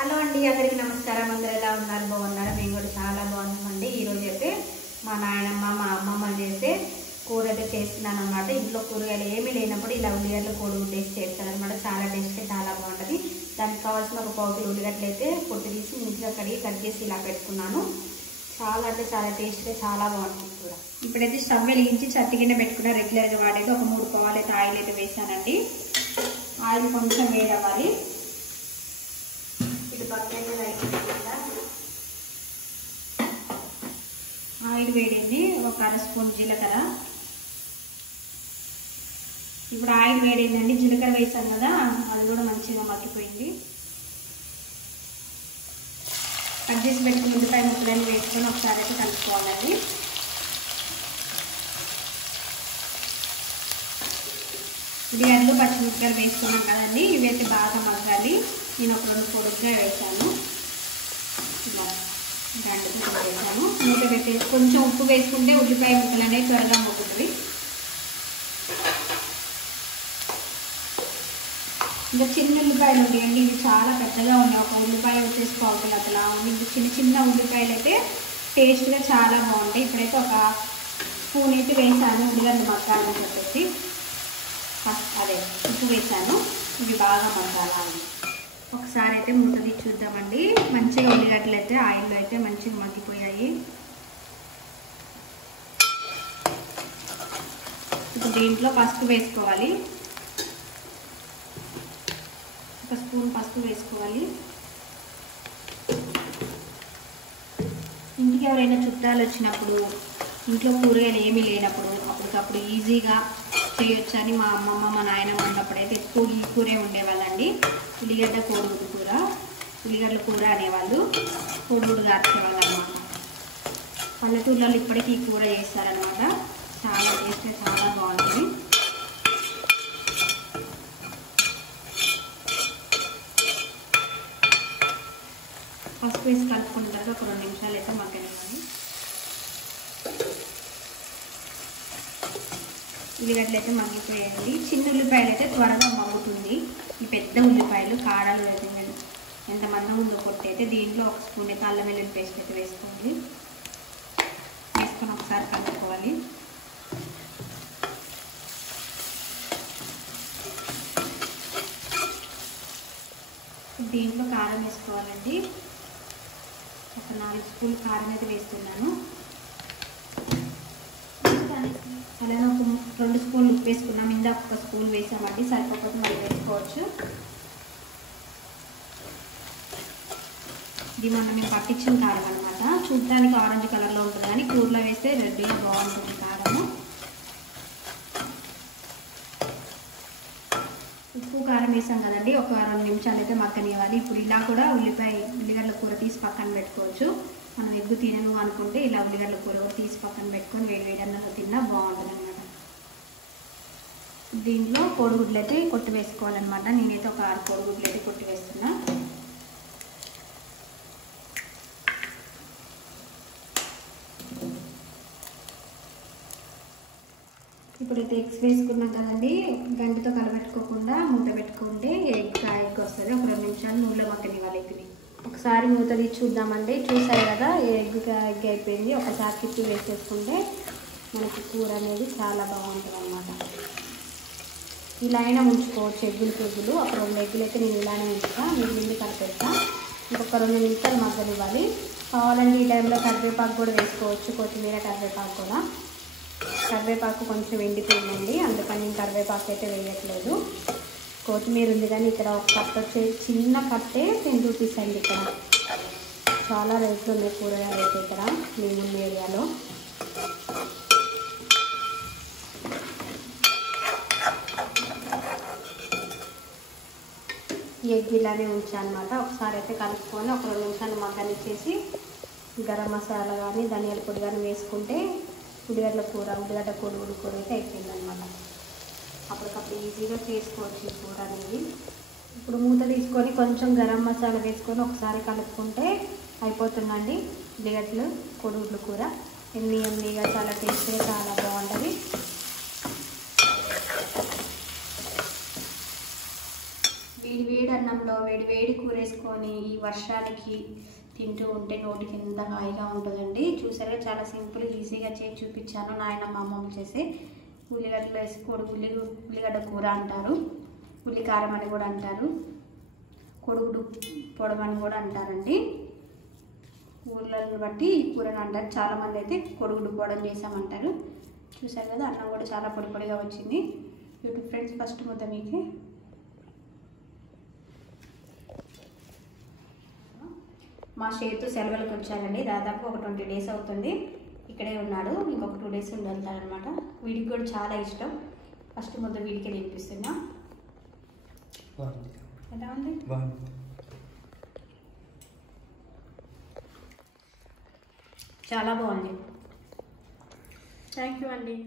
Hello అండి, అందరికీ నమస్కారం. అందరూ ఎలా ఉన్నారు? బాగున్నారు? మేము కూడా చాలా బాగున్నామండి. ఈరోజు అయితే మా నాయనమ్మ మా అమ్మమ్మ చేసే కూర అయితే చేస్తున్నాను అనమాట. ఇంట్లో కూరగాయలు ఏమీ లేనప్పుడు ఇలా ఉల్లిగడ్డలు కోడిగుడ్డు వేసి చేస్తారనమాట. చాలా టేస్ట్గా చాలా బాగుంటుంది. దానికి కావాల్సిన ఒక పావు కిలో ఉల్లిగడ్డలు అయితే పొట్టు తీసి నీట్గా కడిగి కట్ చేసి ఇలా పెట్టుకున్నాను. చాలా అంటే చాలా టేస్ట్గా చాలా బాగుంటుంది కూర. ఇప్పుడైతే స్టవ్ వెలిగించి చట్టి గిన్నె పెట్టుకున్న రెగ్యులర్గా వాడేది ఒక 3 పావులు అయితే ఆయిల్ అయితే వేసానండి. ఆయిల్ కొంచెం వేడవ్వాలి. ఆయిల్ వేడింది. ఒక 1/2 స్పూన్ జీలకర్ర. ఇప్పుడు ఆయిల్ వేడిందండి. జీలకర్ర వేసాం కదా, అది కూడా మంచిగా మగ్గిపోయింది. కట్ చేసి పెట్టుకుని ఉల్లిపాయ ముక్కలు వేసుకొని ఒకసారి అయితే కలుపుకోవాలండి. ఉల్లిగడ్డలు పచ్చిమిరపకాయలు వేసుకున్నాం కదండి, ఇవైతే బాగా మగ్గాలి. నేను ఒక 2 పొడుగ్గా వేసాను. వేసాను మూత పెట్టేసి కొంచెం ఉప్పు వేసుకుంటే ఉల్లిపాయ ముక్కలు అనేవి త్వరగా మగ్గుతుంది. ఇంకా చిన్న ఉల్లిపాయలు ఉన్నాయండి, ఇవి చాలా పెద్దగా ఉన్నాయి. ఒక ఉల్లిపాయ వచ్చేసి పావుకిలో అట్లా ఉంది. ఇంకా చిన్న చిన్న ఉల్లిపాయలు అయితే టేస్ట్గా చాలా బాగుంటాయి. ఇప్పుడైతే ఒక స్పూన్ అయితే వేసాను ఉల్లిగడ్డలు మగ్గాలని చెప్పేసి. అదే ఉప్పు వేసాను. ఇవి బాగా మగ్గాలి. ఒకసారి అయితే మూత తీసి చూద్దామండి. మంచిగా ఉల్లిగడ్డలు అయితే ఆయిల్లో అయితే మంచిగా మగ్గిపోయాయి. ఇప్పుడు దీంట్లో పసుపు వేసుకోవాలి. ఒక స్పూన్ పసుపు వేసుకోవాలి. ఇంటికి ఎవరైనా చుట్టాలు వచ్చినప్పుడు, ఇంట్లో కూరగాయలు ఏమీ లేనప్పుడు అప్పటికప్పుడు ఈజీగా చేయొచ్చని మా అమ్మమ్మ మా నాయనమ్మ ఉన్నప్పుడైతే ఎక్కువ ఈ కూరే ఉండేవాళ్ళండి. ఉల్లిగడ్డ కోడిగుడ్డు కూర, ఉల్లిగడ్డల కూర అనేవాళ్ళు, కోడిగుడ్డు కాల్చేవాళ్ళు అనమాట. పల్లెటూళ్ళలో ఇప్పటికీ ఈ కూర చేస్తారనమాట. చాలా టేస్ట్గా చాలా బాగుంటుంది. పసుపు వేసి కలుపుకున్న తర్వాత ఒక 2 నిమిషాలు అయితే మగ్గనివ్వాలి. ఉల్లిగడ్డలు అయితే మగ్గిపోయాయండి. చిన్న ఉల్లిపాయలు అయితే త్వరగా మగ్గుతుంది. ఈ పెద్ద ఉల్లిపాయలు కాడలు అయితే ఎంత మందం ఉందో కొట్టి అయితే దీంట్లో ఒక స్పూన్ అయితే అల్లం వెల్లుల్లి పేస్ట్ అయితే వేసుకోవాలి. వేసుకొని ఒకసారి కలుపుకోవాలి. దీంట్లో కారం వేసుకోవాలండి. ఒక 4 స్పూన్లు కారం అయితే వేస్తున్నాను. అలానే ఒక 2 స్పూన్లు ఉప్పు వేసుకున్నాం. ఇందాక 1 స్పూన్ వేసామండి, సరిపోకపోతే మళ్ళీ వేసుకోవచ్చు. ఇది మేము పట్టించిన కారం అనమాట. చూడటానికి ఆరెంజ్ కలర్లో ఉంటుంది కానీ కూరలో వేస్తే రెడ్గా బాగుంటుంది కారము. ఉప్పు కారం వేసాం కదండి, ఒక 2 నిమిషాలు అయితే మగ్గనివ్వాలి. ఇప్పుడు ఇలా కూడా ఉల్లిగడ్డల కూర తీసి పక్కన పెట్టుకోవచ్చు. మనం ఎగ్గు తినను అనుకుంటే ఇలా ఉల్లిగడ్డల కూర కూడా తీసి పక్కన పెట్టుకొని వేడి అన్నంలో తిన్నా బాగుంటుంది అనమాట. దీంట్లో కోడిగుడ్లు అయితే కొట్టి వేసుకోవాలన్నమాట. నేనైతే ఒక 6 కోడిగుడ్లు అయితే కొట్టి వేస్తున్నా. ఇప్పుడైతే ఎగ్స్ వేసుకున్నాం కదండి, గంటితో కలబెట్టుకోకుండా మూత పెట్టుకుంటే ఎగ్ వస్తుంది. ఒక 2 నిమిషాలు నూనెలో మగ్గనివ్వాలి ఎగ్ని. ఒకసారి మూత తీసి చూద్దామండి. చూసారు కదా, ఎగ్ అయిపోయింది. ఒకసారి తిప్పి వేసేసుకుంటే మనకి కూర అనేది చాలా బాగుంటుంది అన్నమాట. ఇలా అయినా ఉంచుకోవచ్చు ఎగ్గులు. ఒక 2 ఎగ్గులు అయితే నేను ఇలానే ఉంచుతా. మిగిలింది కలిపేస్తా. ఇంకొక 2 నిమిషాలు మగ్గనివ్వాలి. కావాలంటే ఈ టైంలో కరివేపాకు కూడా వేసుకోవచ్చు. కొత్తిమీర కరివేపాకు కూడా. కరివేపాకు కొంచెం ఎండిపోయిందండి, అందుకని నేను కరివేపాకు అయితే వేయట్లేదు. కొత్తిమీర ఉంది కానీ ఇక్కడ ఒక కట్ట వచ్చేసి చిన్న కట్టే 10 రూపీస్ అండి. ఇక్కడ చాలా రేట్లు ఉన్నాయి కూరగాయలు అయితే ఇక్కడ మేమున్న ఏరియాలో. ఎగ్ ఇలానే ఉంచానమాట. ఒకసారి అయితే కలుపుకొని ఒక 2 నిమిషాలు మగ్గనిచ్చేసి గరం మసాలా కానీ ధనియాల పొడి కానీ వేసుకుంటే ఉల్లిగడ్డ కోడిగుడ్డు కూర అయితే అయిపోయిందనమాట. అప్పటికప్పుడు ఈజీగా చేసుకోవచ్చు ఈ కూర అనేది. ఇప్పుడు మూత తీసుకొని కొంచెం గరం మసాలా వేసుకొని ఒకసారి కలుపుకుంటే అయిపోతుందండి ఉల్లిగడ్డలు కోడిగుడ్డు కూర. ఎమ్మీగా చాలా టేస్టీగా చాలా బాగుంటుంది. వేడి వేడి అన్నంలో వేడి వేడి కూర వేసుకొని ఈ వర్షానికి తింటూ ఉంటే నోటికి ఎంత హాయిగా ఉంటుందండి. చూసారుగా చాలా సింపుల్ ఈజీగా చేసి చూపించాను. నాయనమ్మ అమ్మమ్మ చేసి ఉల్లిగడ్డలు వేసి ఉల్లిగడ్డ కూర అంటారు, ఉల్లికారం అని కూడా అంటారు, కొడుగుడు పొడవు అని కూడా అంటారండి. ఊర్లను బట్టి ఈ కూరని అంటారు. చాలామంది అయితే కొడుగుడు పొడవు చేసామంటారు. చూసారు కదా అన్నం కూడా చాలా పొడి పొడిగా వచ్చింది. యూట్యూబ్ ఫ్రెండ్స్ ఫస్ట్ ముద్ద మీకు మా చేతు సెలవులకు వచ్చారండి. దాదాపు ఒక 20 days అవుతుంది. ఇక్కడే ఉన్నాడు. ఇంకొక 2 days ఉండి వెళ్తాడనమాట. వీడికి కూడా చాలా ఇష్టం. ఫస్ట్ ముద్ద వీడికి తినిపిస్తున్నా. ఎలా ఉంది? చాలా బాగుంది. థ్యాంక్ యూ అండి.